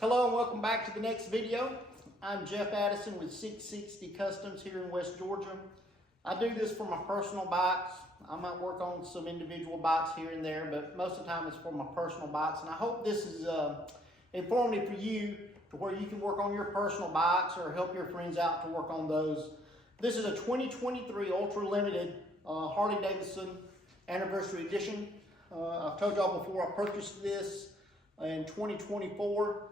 Hello and welcome back to the next video. I'm Jeff Addison with 660 Customs here in West Georgia. I do this for my personal bikes. I might work on some individual bikes here and there, but most of the time it's for my personal bikes. And I hope this is informative for you to where you can work on your personal bikes or help your friends out to work on those. This is a 2023 Ultra Limited Harley Davidson Anniversary Edition. I've told y'all before I purchased this in 2024.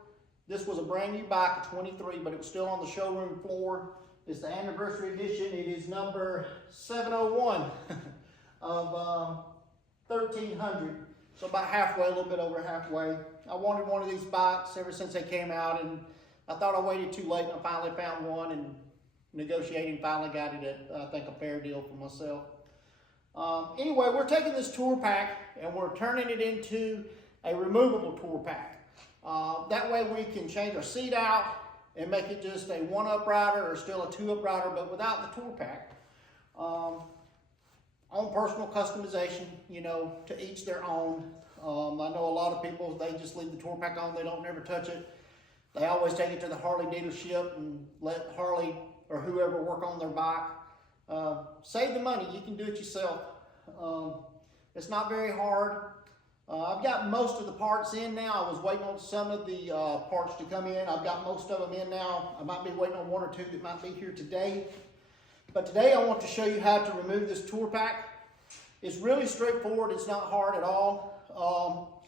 This was a brand new bike, a 23, but it was still on the showroom floor. It's the anniversary edition. It is number 701 of 1300. So about halfway, a little bit over halfway. I wanted one of these bikes ever since they came out, and I thought I waited too late, and I finally found one, and negotiating finally got it at, I think, a fair deal for myself. Anyway, we're taking this tour pack and we're turning it into a removable tour pack. That way we can change our seat out and make it just a one uprighter or still a two uprighter, but without the tour pack. On personal customization, you know, to each their own. I know a lot of people, they just leave the tour pack on, they don't never touch it. They always take it to the Harley dealership and let Harley or whoever work on their bike. Save the money, you can do it yourself. It's not very hard. I've got most of the parts in now. I was waiting on some of the parts to come in. I've got most of them in now. I might be waiting on one or two that might be here today. But today I want to show you how to remove this tour pack. It's really straightforward. It's not hard at all.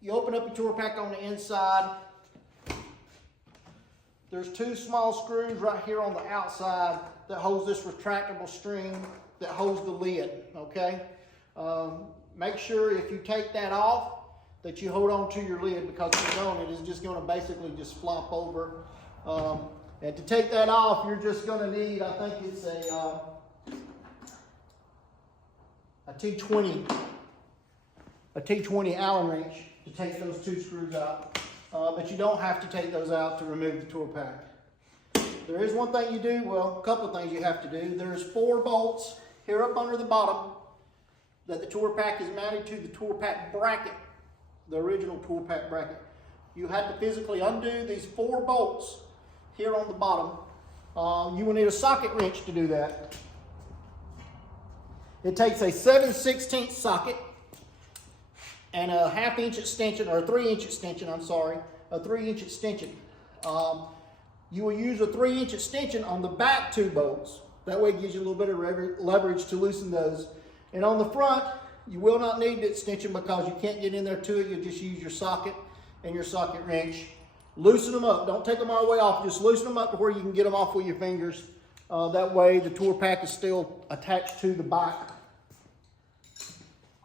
You open up your tour pack on the inside. There's two small screws right here on the outside that holds this retractable string that holds the lid, okay? Make sure if you take that off that you hold on to your lid, because if you don't, it is just gonna basically just flop over. And to take that off, you're just gonna need, I think it's a T20 Allen wrench to take those two screws out. But you don't have to take those out to remove the tour pack. There is one thing you do, well, a couple of things you have to do. There's 4 bolts here up under the bottom that the tour pack is mounted to the tour pack bracket, the original tour pack bracket. You have to physically undo these 4 bolts here on the bottom. You will need a socket wrench to do that. It takes a 7/16 socket and a 1/2 inch extension, or a 3 inch extension, I'm sorry, a 3 inch extension. You will use a 3 inch extension on the back 2 bolts. That way it gives you a little bit of leverage to loosen those. And on the front, you will not need the extension because you can't get in there to it. You'll just use your socket and your socket wrench. Loosen them up. Don't take them all the way off. Just loosen them up to where you can get them off with your fingers. That way the tour pack is still attached to the bike.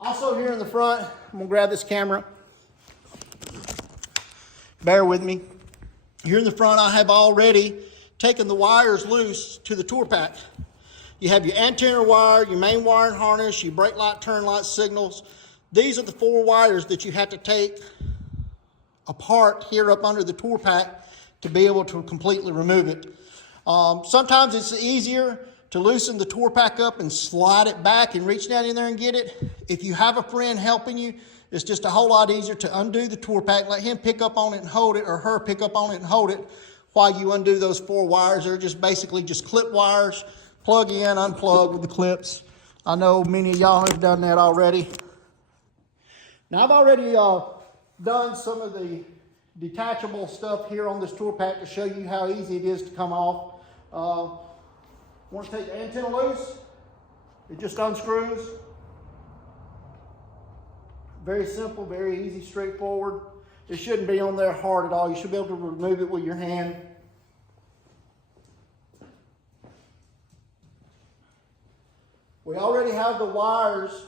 Also here in the front, I'm gonna grab this camera. Bear with me. Here in the front, I have already taken the wires loose to the tour pack. You have your antenna wire, your main wire and harness, your brake light, turn light signals. These are the 4 wires that you have to take apart here up under the tour pack to be able to completely remove it. Sometimes it's easier to loosen the tour pack up and slide it back and reach down in there and get it. If you have a friend helping you, it's just a whole lot easier to undo the tour pack, let him pick up on it and hold it, or her pick up on it and hold it while you undo those 4 wires. They're just basically just clip wires. Plug in, unplug with the clips. I know many of y'all have done that already. Now I've already done some of the detachable stuff here on this tour pack to show you how easy it is to come off. Want to take the antenna loose? It just unscrews. Very simple, very easy, straightforward. It shouldn't be on there hard at all. You should be able to remove it with your hand. We already have the wires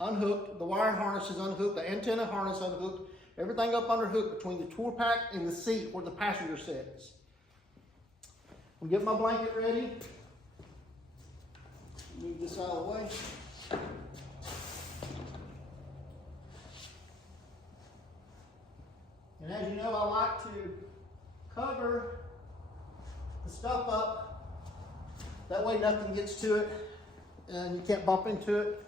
unhooked, the wire harness is unhooked, the antenna harness unhooked, everything up under hook between the tour pack and the seat where the passenger sits. I'll get my blanket ready. Move this out of the way. And as you know, I like to cover the stuff up. That way nothing gets to it and you can't bump into it.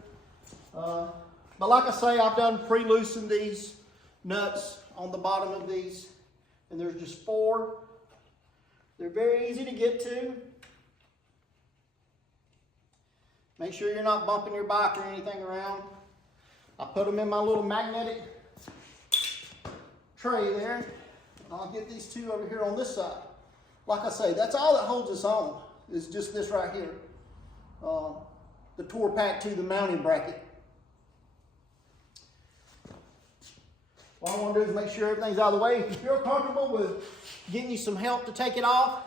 But like I say, I've done pre-loosened these nuts on the bottom of these and there's just 4. They're very easy to get to. Make sure you're not bumping your bike or anything around. I put them in my little magnetic tray there. I'll get these 2 over here on this side. Like I say, that's all that holds us on, is just this right here. The Tour Pack to the mounting bracket. What I want to do is make sure everything's out of the way. If you feel comfortable with getting you some help to take it off,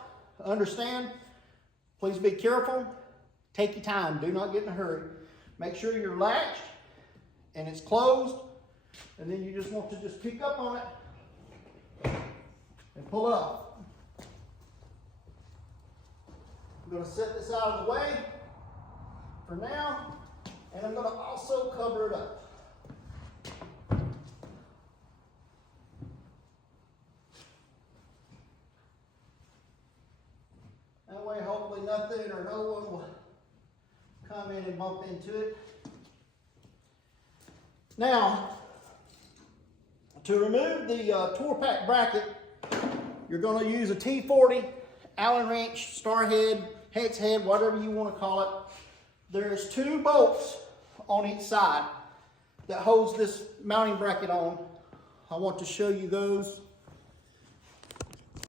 understand, please be careful. Take your time. Do not get in a hurry. Make sure you're latched and it's closed. And then you just want to just pick up on it and pull it off. I'm going to set this out of the way for now, and I'm going to also cover it up. That way hopefully nothing or no one will come in and bump into it. Now, to remove the Tour Pack bracket, you're going to use a T40, Allen wrench, star head, hex head, whatever you want to call it. There's 2 bolts on each side that holds this mounting bracket on. I want to show you those.